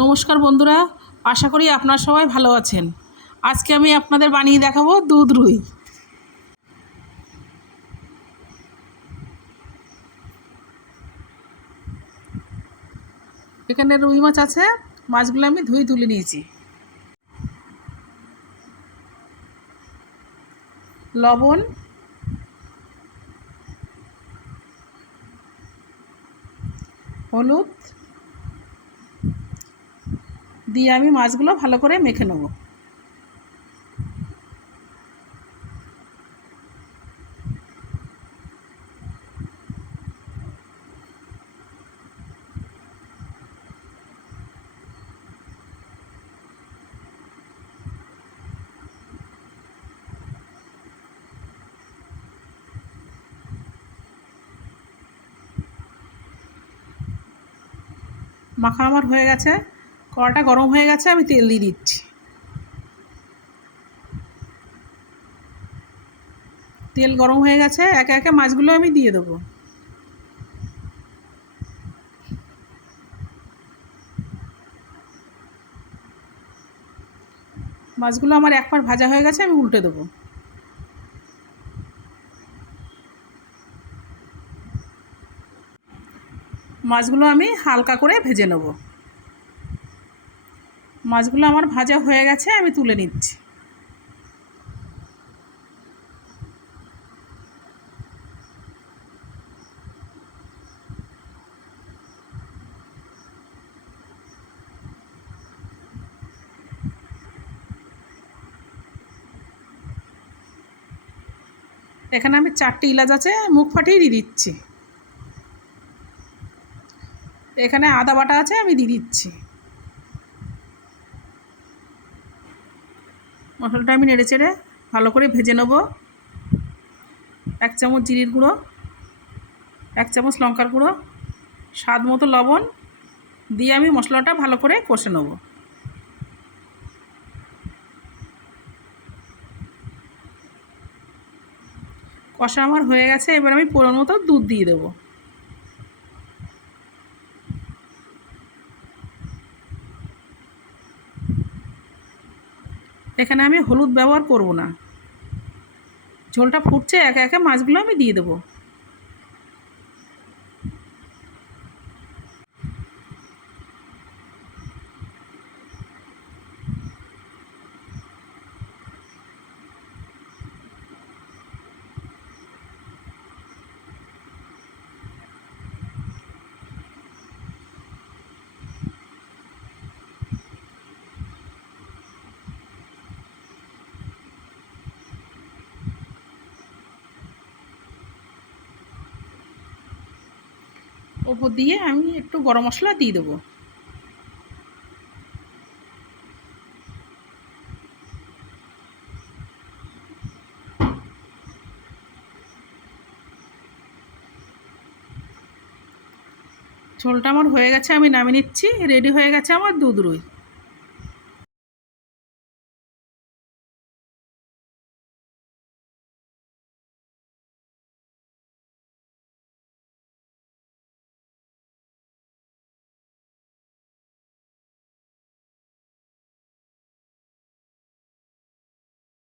নমস্কার বন্ধুরা, আশা করি আপনারা সবাই ভালো আছেন। আজকে আমি আপনাদের বানিয়ে দেখাবো দুধ রুই। এখানে রুই মাছ আছে, মাছগুলো আমি ধুয়ে তুলে নিয়েছি। লবণ, হলুদ দিয়ে আমি মাছগুলো ভালো করে মেখে নেব। মাখা আমার হয়ে গেছে, কড়াটা গরম হয়ে গেছে, আমি তেল দিয়ে দিচ্ছি। তেল গরম হয়ে গেছে, একে একে মাছগুলো আমি দিয়ে দেবো। মাছগুলো আমার এক পাশ ভাজা হয়ে গেছে, আমি উল্টে দেবো। মাছগুলো আমি হালকা করে ভেজে নেব। মাছগুলো আমার ভাজা হয়ে গেছে, আমি তুলে নিচ্ছি। এখানে আমি 4টে এলাচ আছে, মুখ ফাটিয়ে দিয়ে দিচ্ছি। এখানে আদা বাটা আছে, আমি দিয়ে দিচ্ছি। মশলাটা আমি নেড়ে চেড়ে ভালো করে ভেজে নেব। 1 চামচ জিরের গুঁড়ো, 1 চামচ লঙ্কার গুঁড়ো, স্বাদ মতো লবণ দিয়ে আমি মশলাটা ভালো করে কষে নেব। কষা আমার হয়ে গেছে, এবার আমি পরিমাণ মতো দুধ দিয়ে দেবো। এখানে আমি হলুদ ব্যবহার করব না। ঝোলটা ফুটছে, একে একে মাছগুলো আমি দিয়ে দেবো। ওপর দিয়ে আমি একটু গরম মশলা দিয়ে দেবো। ঝোলটা আমার হয়ে গেছে, আমি নামিয়ে নিচ্ছি। রেডি হয়ে গেছে আমার দুধ রুই।